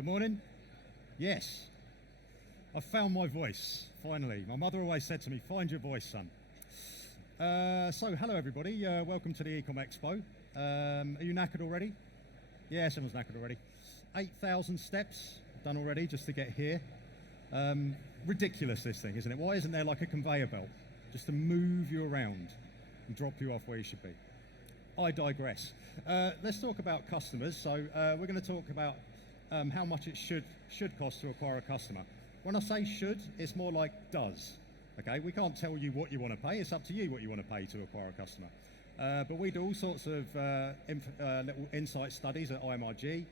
Good morning. Yes, I've found my voice, finally. My mother always said to me, find your voice, son. So, hello everybody, welcome to the Ecom Expo. Are you knackered already? Yes, everyone's knackered already. 8,000 steps done already just to get here. Ridiculous, this thing, isn't it? Why isn't there like a conveyor belt just to move you around and drop you off where you should be? I digress. Let's talk about customers. So we're going to talk about how much it should cost to acquire a customer. When I say should, it's more like does. Okay, we can't tell you what you want to pay. It's up to you what you want to pay to acquire a customer. But we do all sorts of little insight studies at IMRG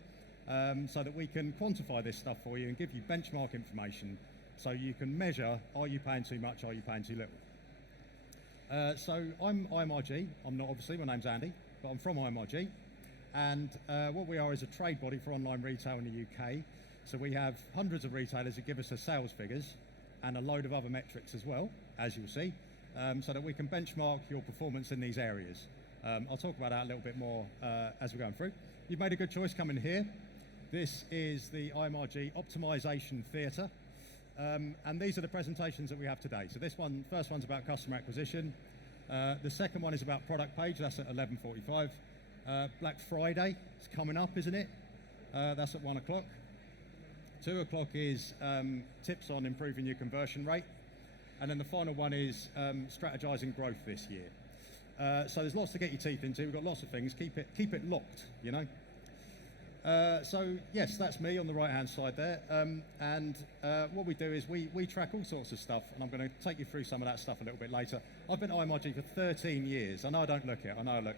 so that we can quantify this stuff for you and give you benchmark information so you can measure, are you paying too much, are you paying too little? So I'm IMRG. I'm not, obviously, my name's Andy, but I'm from IMRG. And what we are is a trade body for online retail in the UK. So we have hundreds of retailers that give us their sales figures and a load of other metrics as well, as you'll see, so that we can benchmark your performance in these areas. I'll talk about that a little bit more as we're going through. You've made a good choice coming here. This is the IMRG Optimization Theatre. And these are the presentations that we have today. So first one's about customer acquisition. The second one is about product page. That's at 11:45. Black Friday is coming up, isn't it? That's at 1 o'clock. 2 o'clock is tips on improving your conversion rate. And then the final one is strategizing growth this year. So there's lots to get your teeth into. We've got lots of things. Keep it locked, you know. So yes, that's me on the right-hand side there. And what we do is we track all sorts of stuff, and I'm going to take you through some of that stuff a little bit later. I've been at IMRG for 13 years. I know I don't look it. I know I look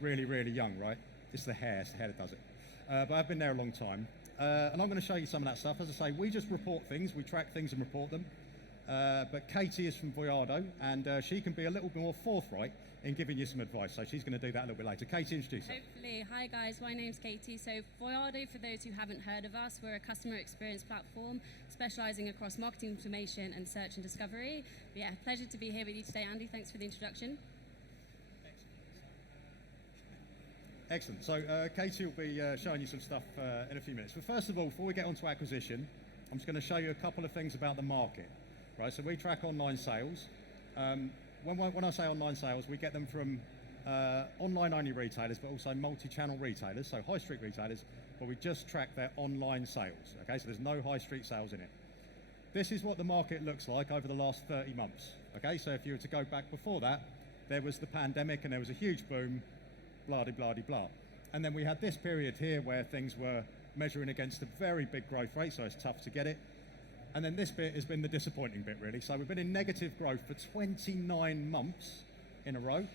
really, really young, right? It's the hair that does it. But I've been there a long time. And I'm going to show you some of that stuff. As I say, we just report things. We track things and report them. But Katie is from Voyado, and she can be a little bit more forthright in giving you some advice. So she's going to do that a little bit later. Katie, introduce her. Hopefully. Hi guys, my name's Katie. So Voyado, for those who haven't heard of us, we're a customer experience platform specialising across marketing automation and search and discovery. But yeah, pleasure to be here with you today, Andy. Thanks for the introduction. Excellent. So Katie will be showing you some stuff in a few minutes. But first of all, before we get on to acquisition, I'm just going to show you a couple of things about the market. Right, so we track online sales. When I say online sales, we get them from online-only retailers, but also multi-channel retailers, so high street retailers, but we just track their online sales. Okay, so there's no high street sales in it. This is what the market looks like over the last 30 months. Okay, so if you were to go back before that, there was the pandemic and there was a huge boom, blah-de-blah-de-blah. And then we had this period here where things were measuring against a very big growth rate, so it's tough to get it. And then this bit has been the disappointing bit, really. So we've been in negative growth for 29 months in a row.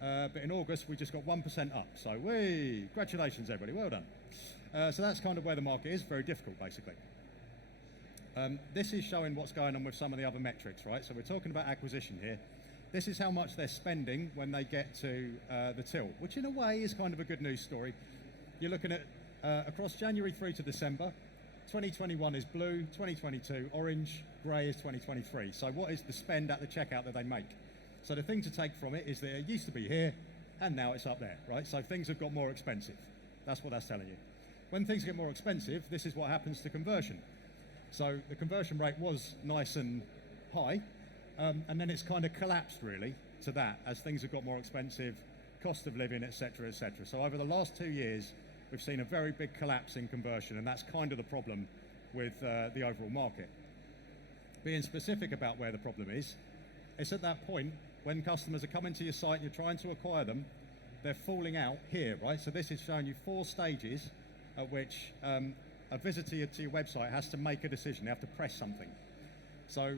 But in August, we just got 1% up. So, congratulations, everybody. Well done. So that's kind of where the market is. Very difficult, basically. This is showing what's going on with some of the other metrics, right? So we're talking about acquisition here. This is how much they're spending when they get to the till, which in a way is kind of a good news story. You're looking at across January through to December. 2021 is blue, 2022 orange, grey is 2023. So what is the spend at the checkout that they make? So the thing to take from it is that it used to be here and now it's up there, right? So things have got more expensive. That's what that's telling you. When things get more expensive, this is what happens to conversion. So the conversion rate was nice and high, and then it's kind of collapsed really to that as things have got more expensive, cost of living, etc., etc. So over the last 2 years, we've seen a very big collapse in conversion, and that's kind of the problem with the overall market. Being specific about where the problem is, it's at that point when customers are coming to your site, you're trying to acquire them, they're falling out here, right? So this is showing you 4 stages at which a visitor to your website has to make a decision. They have to press something. So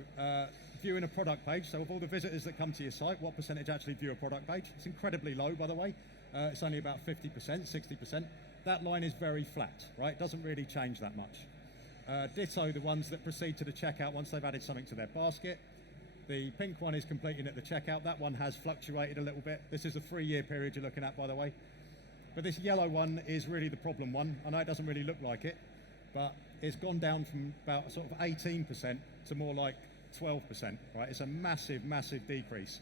viewing a product page, so of all the visitors that come to your site, what percentage actually view a product page? It's incredibly low, by the way. It's only about 50%, 60%. That line is very flat, right? It doesn't really change that much. Ditto the ones that proceed to the checkout once they've added something to their basket. The pink one is completing at the checkout. That one has fluctuated a little bit. This is a 3-year period you're looking at, by the way. But this yellow one is really the problem one. I know it doesn't really look like it, but it's gone down from about sort of 18% to more like 12%, right? It's a massive, massive decrease.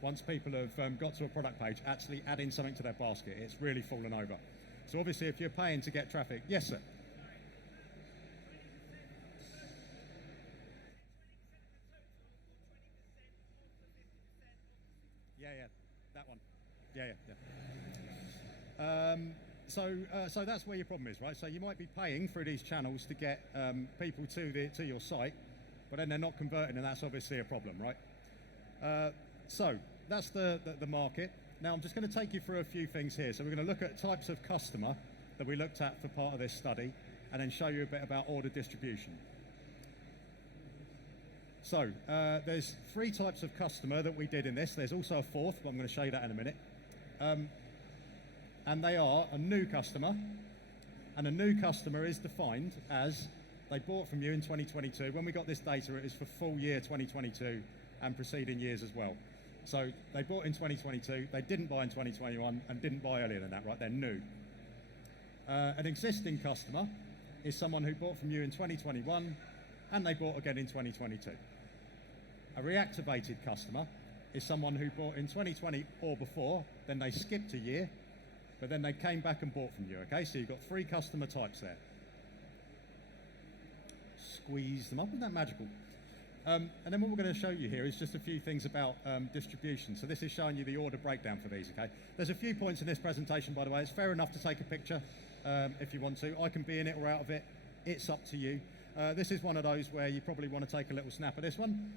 Once people have got to a product page, actually adding something to their basket, it's really fallen over. So obviously if you're paying to get traffic, yes sir? Yeah, yeah. So that's where your problem is, right? So you might be paying through these channels to get people to your site, but then they're not converting, and that's obviously a problem, right? So that's the market. Now I'm just going to take you through a few things here. So we're going to look at types of customer that we looked at for part of this study, and then show you a bit about order distribution. So there's 3 types of customer that we did in this. There's also a 4th, but I'm going to show you that in a minute. And they are a new customer, and a new customer is defined as they bought from you in 2022. When we got this data, it was for full year 2022 and preceding years as well. So they bought in 2022, they didn't buy in 2021, and didn't buy earlier than that, right? They're new. An existing customer is someone who bought from you in 2021, and they bought again in 2022. A reactivated customer is someone who bought in 2020 or before, then they skipped a year, but then they came back and bought from you, okay? So you've got 3 customer types there. Squeeze them up, isn't that magical? And then what we're going to show you here is just a few things about distribution. So this is showing you the order breakdown for these, okay? There's a few points in this presentation, by the way. It's fair enough to take a picture if you want to. I can be in it or out of it. It's up to you. This is one of those where you probably want to take a little snap of this one.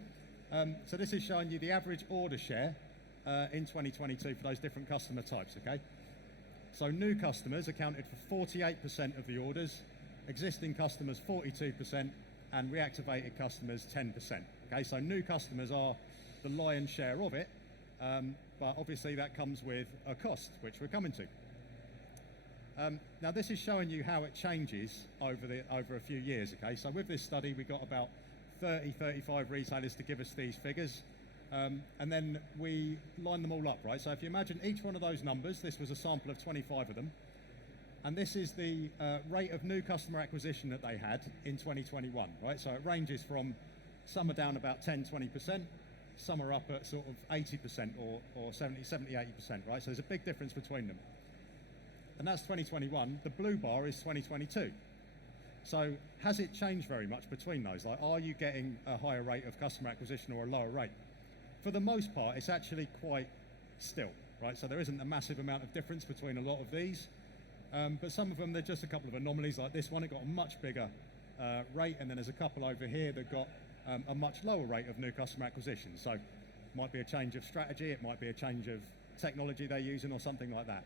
So this is showing you the average order share in 2022 for those different customer types, okay? So new customers accounted for 48% of the orders, existing customers 42%, and reactivated customers 10%. Okay, so new customers are the lion's share of it, but obviously that comes with a cost, which we're coming to. Now this is showing you how it changes over a few years. Okay, so with this study we got about 35 retailers to give us these figures, and then we line them all up, right? So if you imagine each one of those numbers, this was a sample of 25 of them, and this is the rate of new customer acquisition that they had in 2021, right? So it ranges from, some are down about 10-20%, some are up at sort of 80% or 70-80%, right? So there's a big difference between them. And that's 2021. The blue bar is 2022. So has it changed very much between those? Like, are you getting a higher rate of customer acquisition or a lower rate? For the most part, it's actually quite still, right? So there isn't a massive amount of difference between a lot of these. But some of them, they're just a couple of anomalies, like this one. It got a much bigger rate, and then there's a couple over here that got a much lower rate of new customer acquisition. So it might be a change of strategy, it might be a change of technology they're using, or something like that.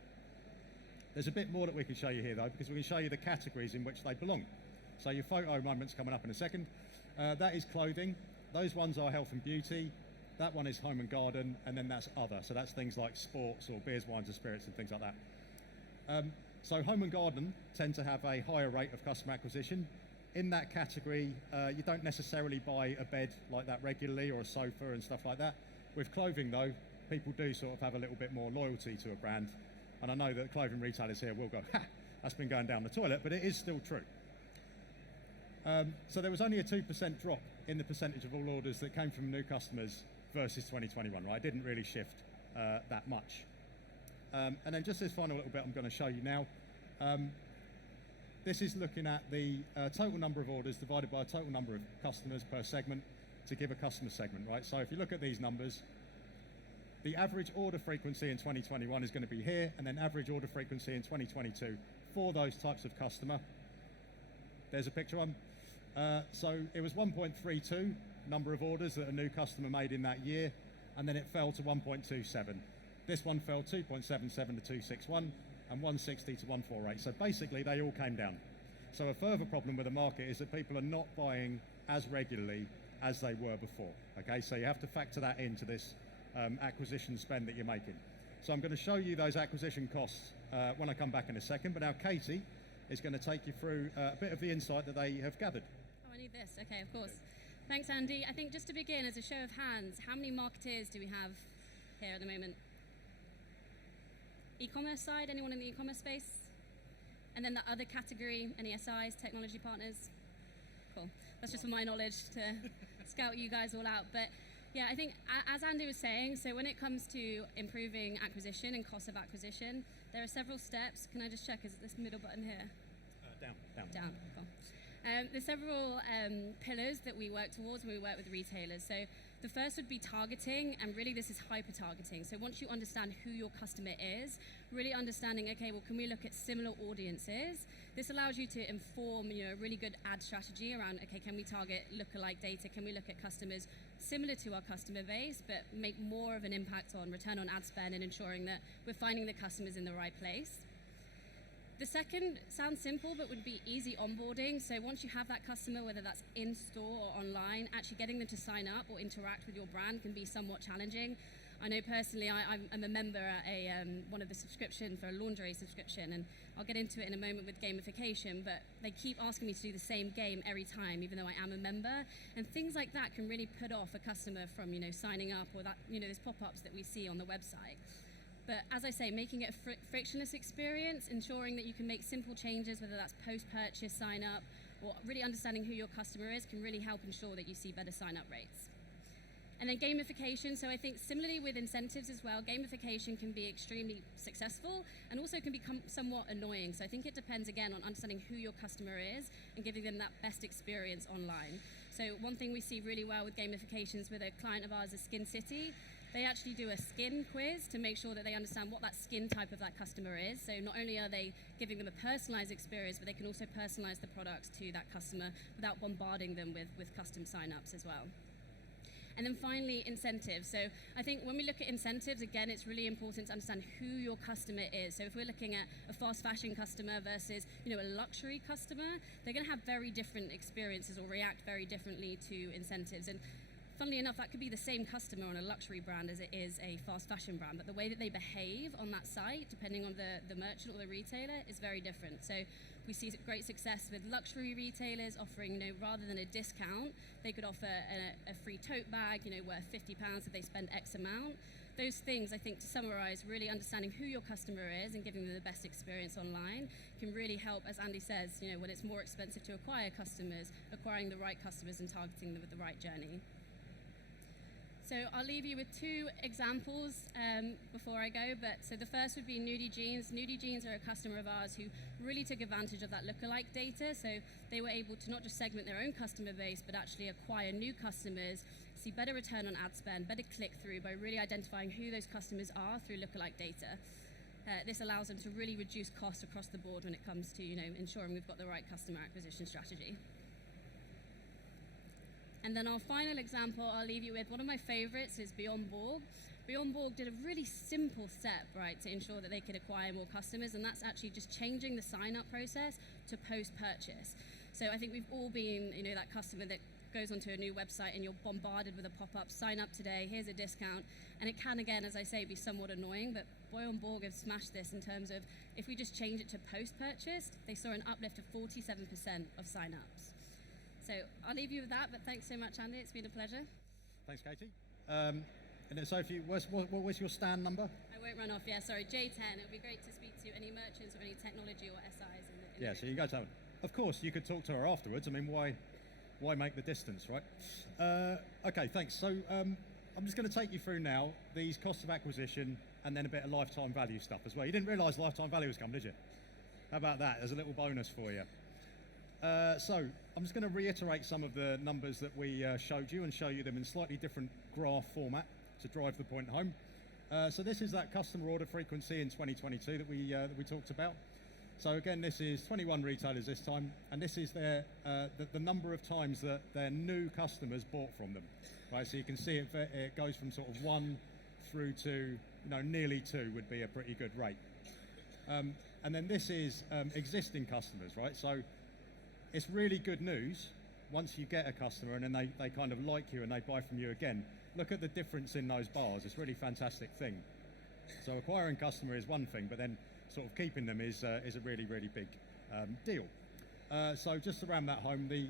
There's a bit more that we can show you here, though, because we can show you the categories in which they belong. So your photo moment's coming up in a second. That is clothing. Those ones are health and beauty. That one is home and garden, and then that's other. So that's things like sports or beers, wines and spirits and things like that. So home and garden tend to have a higher rate of customer acquisition. In that category, you don't necessarily buy a bed like that regularly, or a sofa and stuff like that. With clothing, though, people do sort of have a little bit more loyalty to a brand. And I know that clothing retailers here will go, ha, that's been going down the toilet, but it is still true. So there was only a 2% drop in the percentage of all orders that came from new customers versus 2021, right? It didn't really shift that much. And then just this final little bit I'm going to show you now. This is looking at the total number of orders divided by total number of customers per segment to give a customer segment, right? So if you look at these numbers, the average order frequency in 2021 is going to be here, and then average order frequency in 2022 for those types of customer. There's a picture one. So it was 1.32 number of orders that a new customer made in that year, and then it fell to 1.27. This one fell 2.77 to 261, and 160 to 148. So basically they all came down. So a further problem with the market is that people are not buying as regularly as they were before. Okay, so you have to factor that into this acquisition spend that you're making. So I'm going to show you those acquisition costs when I come back in a second, but now Katie is going to take you through a bit of the insight that they have gathered. Oh, I need this. Okay, of course. Thanks, Andy. I think just to begin, as a show of hands, how many marketeers do we have here at the moment? E-commerce side, anyone in the e-commerce space? And then the other category, any SIs, technology partners? Cool. That's just for my knowledge to scout you guys all out. But yeah, I think as Andy was saying, so when it comes to improving acquisition and cost of acquisition, there are several steps. Can I just check, is it this middle button here? Down. Down, cool. There's several pillars that we work towards when we work with retailers. So the first would be targeting, and really this is hyper-targeting. So once you understand who your customer is, really understanding, okay, well, can we look at similar audiences? This allows you to inform, a really good ad strategy around, okay, can we target lookalike data? Can we look at customers similar to our customer base, but make more of an impact on return on ad spend and ensuring that we're finding the customers in the right place? The second sounds simple, but would be easy onboarding. So once you have that customer, whether that's in store or online, actually getting them to sign up or interact with your brand can be somewhat challenging. I know personally, I'm a member at one of the subscription for a lingerie subscription, and I'll get into it in a moment with gamification, but they keep asking me to do the same game every time, even though I am a member. And things like that can really put off a customer from, signing up, or that, those pop-ups that we see on the website. But as I say, making it a frictionless experience, ensuring that you can make simple changes, whether that's post-purchase sign up or really understanding who your customer is, can really help ensure that you see better sign-up rates. And then gamification, so I think similarly with incentives as well, gamification can be extremely successful and also can become somewhat annoying. So I think it depends again on understanding who your customer is and giving them that best experience online. So one thing we see really well with gamifications with a client of ours is Skin City. They actually do a skin quiz to make sure that they understand what that skin type of that customer is. So not only are they giving them a personalized experience, but they can also personalize the products to that customer without bombarding them with custom signups as well. And then finally, incentives. So I think when we look at incentives, again, it's really important to understand who your customer is. So if we're looking at a fast fashion customer versus, a luxury customer, they're going to have very different experiences or react very differently to incentives. And funnily enough, that could be the same customer on a luxury brand as it is a fast fashion brand, but the way that they behave on that site, depending on the merchant or the retailer, is very different. So we see great success with luxury retailers offering, rather than a discount, they could offer a free tote bag, worth £50 if they spend X amount. Those things, I think, to summarize, really understanding who your customer is and giving them the best experience online can really help, as Andy says, when it's more expensive to acquire customers, acquiring the right customers and targeting them with the right journey. So I'll leave you with two examples before I go. So the first would be Nudie Jeans. Nudie Jeans are a customer of ours who really took advantage of that lookalike data. So they were able to not just segment their own customer base, but actually acquire new customers, see better return on ad spend, better click-through by really identifying who those customers are through lookalike data. This allows them to really reduce costs across the board when it comes to ensuring we've got the right customer acquisition strategy. And then our final example I'll leave you with, one of my favorites is Beyond Borg. Beyond Borg did a really simple step, right, to ensure that they could acquire more customers, and that's actually just changing the sign-up process to post-purchase. So I think we've all been, that customer that goes onto a new website and you're bombarded with a pop-up, sign up today, here's a discount, and it can, again, as I say, be somewhat annoying, but Beyond Borg have smashed this in terms of if we just change it to post-purchase, they saw an uplift of 47% of sign-ups. So I'll leave you with that, but thanks so much, Andy. It's been a pleasure. Thanks, Katie. And then Sophie, what was your stand number? I won't run off, Sorry, J10. It would be great to speak to any merchants or any technology or SIs in the so you can go to her. Of course, you could talk to her afterwards. I mean, why make the distance, right? Okay, thanks. So I'm just going to take you through now these costs of acquisition and then a bit of lifetime value stuff as well. You didn't realise lifetime value was coming, did you? How about that? There's a little bonus for you. So I'm just going to reiterate some of the numbers that we showed you and show you them in slightly different graph format to drive the point home. So this is that customer order frequency in 2022 that we talked about. So again, this is 21 retailers this time, and this is the number of times that their new customers bought from them. Right, so you can see it goes from sort of 1 through to nearly 2 would be a pretty good rate. And then this is existing customers, right? So it's really good news once you get a customer and then they kind of like you and they buy from you again. Look at the difference in those bars. It's a really fantastic thing. So acquiring customer is one thing, but then sort of keeping them is a really, really big deal. So just to ram that home, the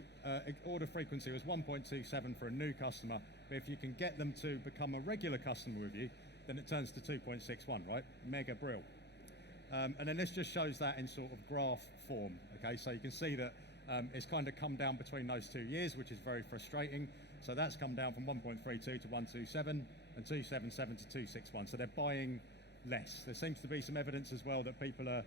order frequency was 1.27 for a new customer, but if you can get them to become a regular customer with you, then it turns to 2.61, right? Mega brill. And then this just shows that in sort of graph form, okay? So you can see that it's kind of come down between those 2 years, which is very frustrating. So that's come down from 1.32 to 127 and 277 to 261. So they're buying less. There seems to be some evidence as well that people are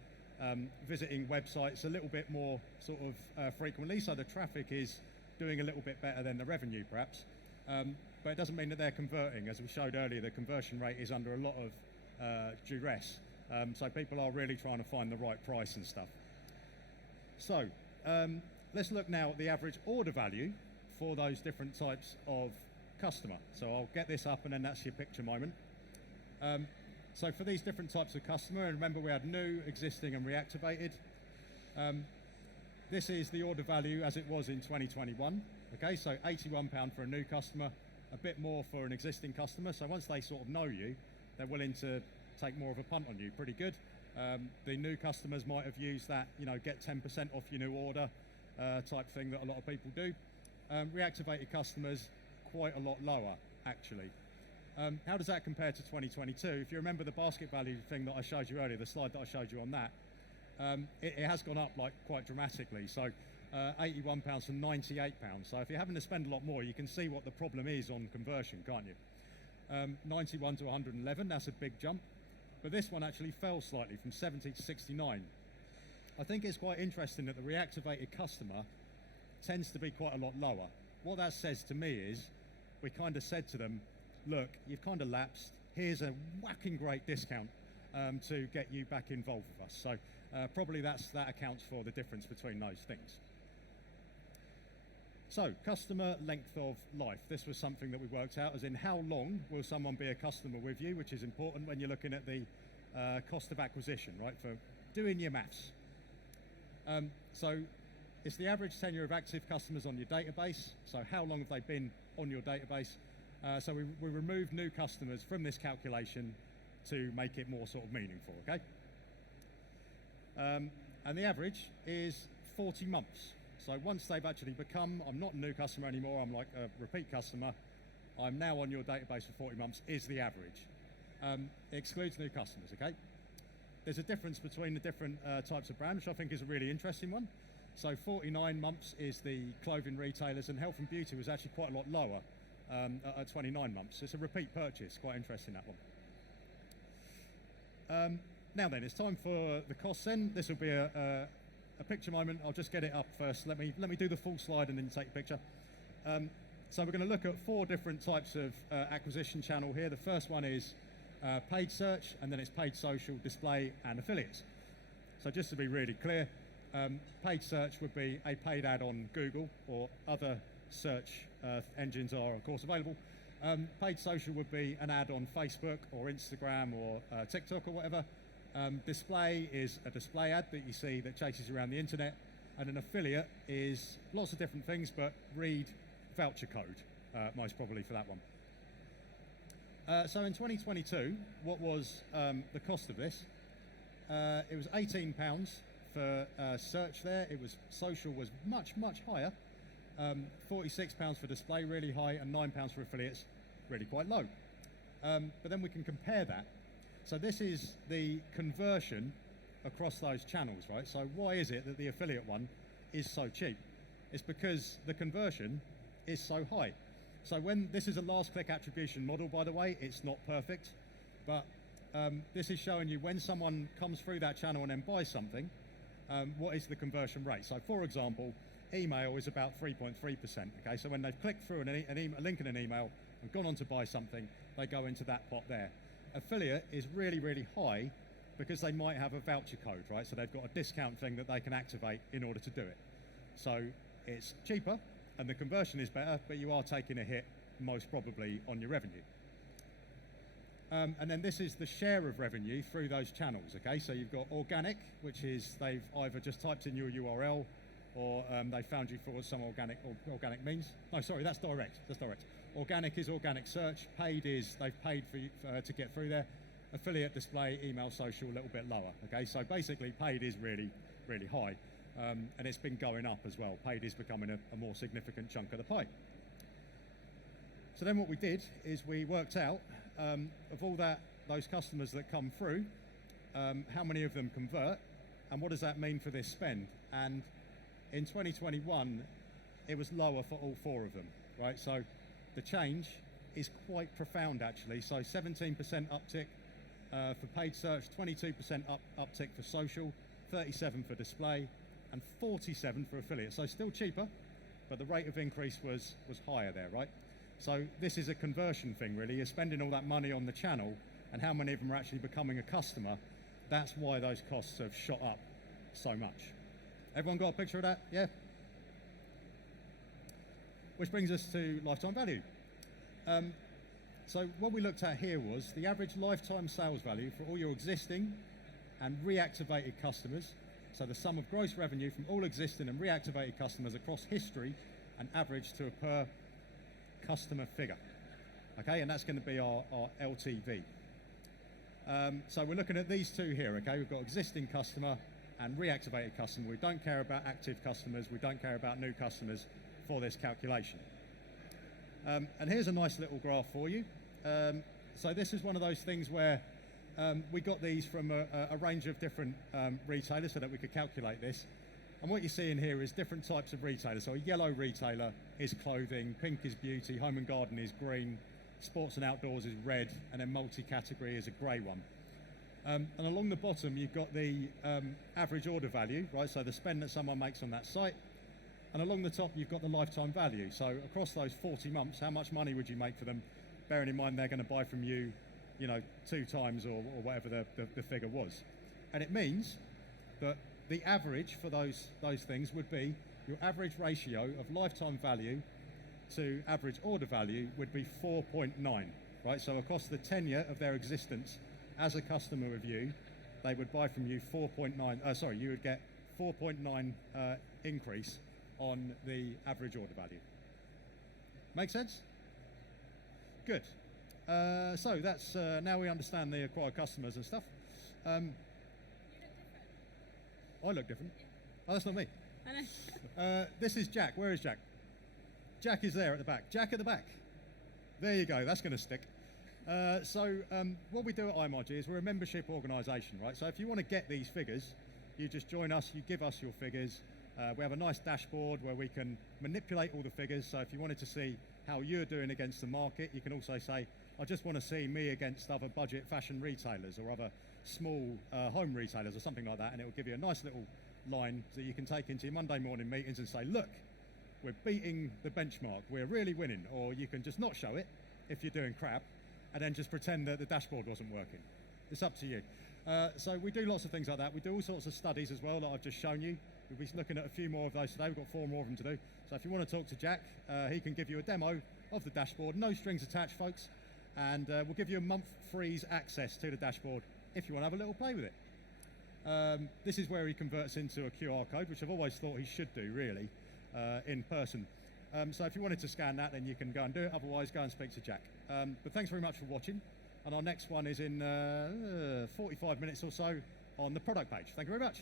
visiting websites a little bit more sort of frequently, so the traffic is doing a little bit better than the revenue perhaps. But it doesn't mean that they're converting. As we showed earlier, the conversion rate is under a lot of duress. So people are really trying to find the right price and stuff. So let's look now at the average order value for those different types of customer. So I'll get this up and then that's your picture moment. So for these different types of customer, and remember we had new, existing and reactivated. This is the order value as it was in 2021. Okay, so £81 for a new customer, a bit more for an existing customer. So once they sort of know you, they're willing to take more of a punt on you. Pretty good. The new customers might have used that, you know, get 10% off your new order type thing that a lot of people do. Reactivated customers, quite a lot lower actually. How does that compare to 2022? If you remember the basket value thing that I showed you earlier, the slide that I showed you on that, it has gone up like quite dramatically. So £81 from £98. So if you're having to spend a lot more, you can see what the problem is on conversion, can't you? 91 to 111, that's a big jump. But this one actually fell slightly from 70 to 69. I think it's quite interesting that the reactivated customer tends to be quite a lot lower. What that says to me is, we kind of said to them, look, you've kind of lapsed, here's a whacking great discount to get you back involved with us. So probably that accounts for the difference between those things. So customer length of life. This was something that we worked out, as in how long will someone be a customer with you, which is important when you're looking at the cost of acquisition, right, for doing your maths. So it's the average tenure of active customers on your database. So how long have they been on your database? So we removed new customers from this calculation to make it more sort of meaningful, okay? And the average is 40 months. So once they've actually become, I'm not a new customer anymore, I'm like a repeat customer, I'm now on your database for 40 months is the average. It excludes new customers, okay? There's a difference between the different types of brands, which I think is a really interesting one. So 49 months is the clothing retailers, and health and beauty was actually quite a lot lower at 29 months. It's a repeat purchase, quite interesting that one. Now then, it's time for the costs then. This will be a picture moment. I'll just get it up first. Let me do the full slide and then take a picture. So we're going to look at 4 different types of acquisition channel here. The first one is paid search, and then it's paid social, display, and affiliates. So just to be really clear, paid search would be a paid ad on Google or other search engines are of course available. Paid social would be an ad on Facebook or Instagram or TikTok or whatever. Display is a display ad that you see that chases you around the internet, and an affiliate is lots of different things, but read voucher code most probably for that one. So in 2022, what was the cost of this? It was £18 for search there. It was social was much higher. £46 for display, really high, and £9 for affiliates, really quite low. But then we can compare that. So this is the conversion across those channels, right? So why is it that the affiliate one is so cheap? It's because the conversion is so high. So when this is a last click attribution model, by the way, it's not perfect, but this is showing you when someone comes through that channel and then buys something, what is the conversion rate? So for example, email is about 3.3%, okay? So when they've clicked through a link in an email and gone on to buy something, they go into that pot there. Affiliate is really high because they might have a voucher code, right? So they've got a discount thing that they can activate in order to do it. So it's cheaper and the conversion is better, but you are taking a hit most probably on your revenue. And then this is the share of revenue through those channels, okay? So you've got organic, which is they've either just typed in your URL or they found you for some organic means. No, sorry, that's direct. Organic is organic search. Paid is they've paid for you, to get through there. Affiliate, display, email, social, a little bit lower. Okay, so basically paid is really high, and it's been going up as well. Paid is becoming a more significant chunk of the pie. So then what we did is we worked out of all those customers that come through, how many of them convert, and what does that mean for this spend? And in 2021, it was lower for all 4 of them, right? So the change is quite profound actually. So 17% uptick for paid search, 22% uptick for social, 37 for display, and 47 for affiliate. So still cheaper, but the rate of increase was higher there, right? So this is a conversion thing, really. You're spending all that money on the channel, and how many of them are actually becoming a customer. That's why those costs have shot up so much. Everyone got a picture of that? Yeah? Which brings us to lifetime value. So what we looked at here was the average lifetime sales value for all your existing and reactivated customers. So the sum of gross revenue from all existing and reactivated customers across history and average to a per customer figure. Okay, and that's going to be our LTV. So we're looking at these two here, okay? We've got existing customer and reactivated customer. We don't care about active customers. We don't care about new customers for this calculation. And here's a nice little graph for you. So this is one of those things where we got these from a range of different retailers so that we could calculate this. And what you're seeing here is different types of retailers. So a yellow retailer is clothing, pink is beauty, home and garden is green, sports and outdoors is red, and then multi-category is a grey one. And along the bottom, you've got the average order value, right? So the spend that someone makes on that site. And along the top, you've got the lifetime value. So across those 40 months, how much money would you make for them? Bearing in mind they're going to buy from you, 2 times or whatever the figure was. And it means that the average for those things would be your average ratio of lifetime value to average order value would be 4.9, right? So across the tenure of their existence as a customer of you, they would buy from you you would get 4.9 increase on the average order value. Make sense? Good. So that's now we understand the acquired customers and stuff. I look different. Oh, that's not me. I know. This is Jack. Where is Jack? Jack is there at the back. Jack at the back. There you go. That's going to stick. So what we do at IMRG is we're a membership organisation, right? So if you want to get these figures, you just join us. You give us your figures. We have a nice dashboard where we can manipulate all the figures. So if you wanted to see how you're doing against the market, you can also say, I just want to see me against other budget fashion retailers or other small home retailers or something like that, and it will give you a nice little line that you can take into your Monday morning meetings and say, look, we're beating the benchmark, we're really winning. Or you can just not show it if you're doing crap and then just pretend that the dashboard wasn't working. It's up to you. So we do lots of things like that. We do all sorts of studies as well that I've just shown you. We'll be looking at a few more of those today. We've got 4 more of them to do. So if you want to talk to Jack, he can give you a demo of the dashboard. No strings attached, folks. And we'll give you a month free access to the dashboard if you want to have a little play with it. This is where he converts into a QR code, which I've always thought he should do, really, in person. So if you wanted to scan that, then you can go and do it. Otherwise, go and speak to Jack. But thanks very much for watching. And our next one is in 45 minutes or so on the product page. Thank you very much.